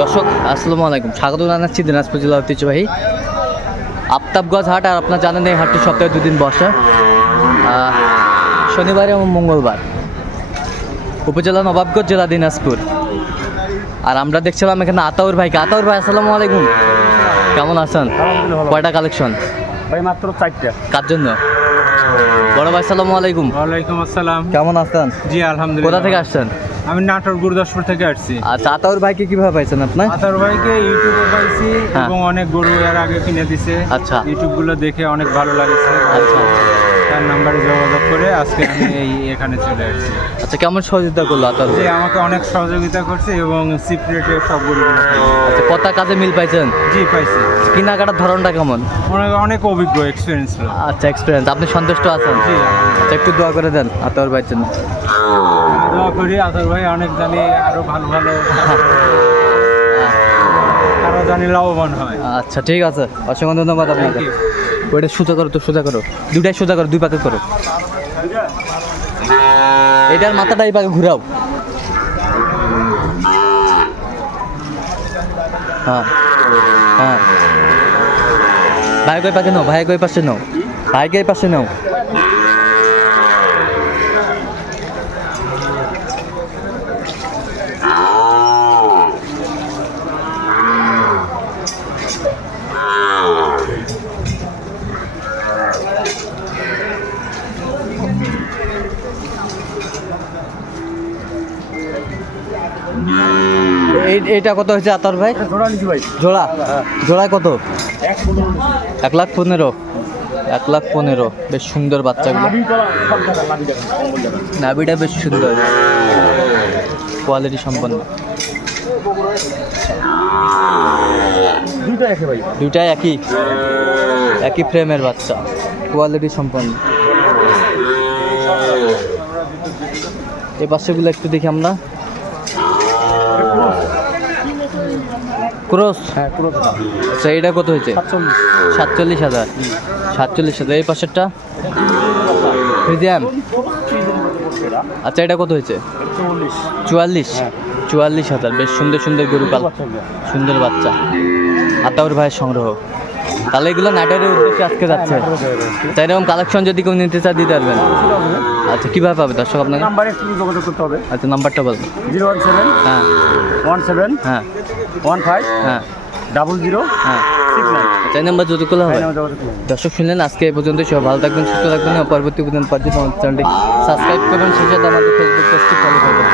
দর্শক আসসালামু আলাইকুম। স্বাগত জানাচ্ছি দিনাজপুর জেলা ঐতিহ্যবাহী আফতাবগঞ্জ হাট আর আপনার জানেন এই হাটটি সপ্তাহে দুদিন বসে। শনিবার এবং মঙ্গলবার। উপজেলা নবাবগঞ্জ জেলা দিনাজপুর। আর আমরা দেখছিলাম এখানে আতাউর ভাইকে। আতাউর ভাই আসসালামু আলাইকুম। কেমন আছেন? কয়টা কালেকশন? ভাই মাত্র চারটা। কার জন্য? বড় ভাই আসসালামু আলাইকুম। ওয়ালাইকুম আসসালাম। কেমন আছেন? জি আলহামদুলিল্লাহ। কোথা থেকে আসছেন? আমি নাটোর গুরুদাসপুর থেকে আসছি। আচ্ছা আতাউর ভাইকে কীভাবে পাইছেন আপনার? আতার ভাইকে ইউটিউবে পাইছি হ্যাঁ। এবং অনেক গরু এর আগে কিনে দিছে। আচ্ছা। ইউটিউবগুলো দেখে অনেক ভালো লাগছে। আচ্ছা। তার নাম্বারে যোগাযোগ করে আজকে আমি এই এখানে চলে আসছি। আচ্ছা কেমন সহযোগিতা করল আতাউর যে ভাই? আমাকে অনেক সহযোগিতা করছে এবং সিপ্রেটে সব পাইছি। আচ্ছা কত কাজে মিল পাইছেন? জি পাইছি। কেনাকাটার ধরনটা কেমন? অনেক অনেক অভিজ্ঞ এক্সপিরিয়েন্স আচ্ছা এক্সপিরিয়েন্স আপনি সন্তুষ্ট আছেন? জি আচ্ছা একটু দোয়া করে দেন আতাউর ভাইয়ের জন্য। করি আতার ভাই অনেক জানি আরও ভালো ভালো আরও জানি লাভবান হয়। আচ্ছা ঠিক আছে। অসংখ্য ধন্যবাদ আপনাকে। ওইটা সোজা করো তো সোজা করো। দুটাই সোজা করো দুই পাকে করো। এটার মাথাটা এই পাকে ঘুরাও। হ্যাঁ হ্যাঁ। ভাই কই পাশে নাও ভাই কই পাশে নাও। ভাই কই পাশে নাও। এইটা কত হয়েছে আতর ভাই? জোড়া? জোড়া কত? এক লাখ পনেরো। এক লাখ পনেরো। বেশ সুন্দর বাচ্চাগুলো। নাভিটা বেশ সুন্দর। কোয়ালিটি সম্পন্ন। দুইটাই একই। একই ফ্রেমের বাচ্চা। কোয়ালিটি সম্পন্ন। এই বাচ্চাগুলো একটু দেখি আমরা। ক্রস? হ্যাঁ পুরো আচ্ছা এটা কত হয়েছে? সাতচল্লিশ। হাজার। সাতচল্লিশ হাজার। এই পাশেরটা? ফ্রিজিয়াম আচ্ছা এটা কত হয়েছে? চুয়াল্লিশ। হ্যাঁ। চুয়াল্লিশ হাজার। বেশ সুন্দর সুন্দর গরু পাল। সুন্দর বাচ্চা আতাউর ভাইয়ের সংগ্রহ। তাহলে এগুলো নাটোরের উদ্দেশ্যে আজকে যাচ্ছে। তাই এরকম কালেকশন যদি কেউ নিতে চায় দিতে পারবেন। আচ্ছা কীভাবে পাবে দর্শক আপনাকে নাম্বারে একটু যোগাযোগ করতে হবে। আচ্ছা নাম্বারটা বলবেন জিরো ওয়ান সেভেন হ্যাঁ। ওয়ান সেভেন হ্যাঁ। ওয়ান ফাইভ হ্যাঁ। ডাবল জিরো হ্যাঁ। তাই নাম্বার যদি হবে। দর্শক শুনলেন আজকে এই পর্যন্ত সব ভালো থাকবেন সুস্থ থাকবেন পরবর্তী পর্যন্ত পাচ্ছি চ্যানেলটি সাবস্ক্রাইব করবেন। সেই সাথে আমাদের ফেসবুক পেজটি ফলো করবেন।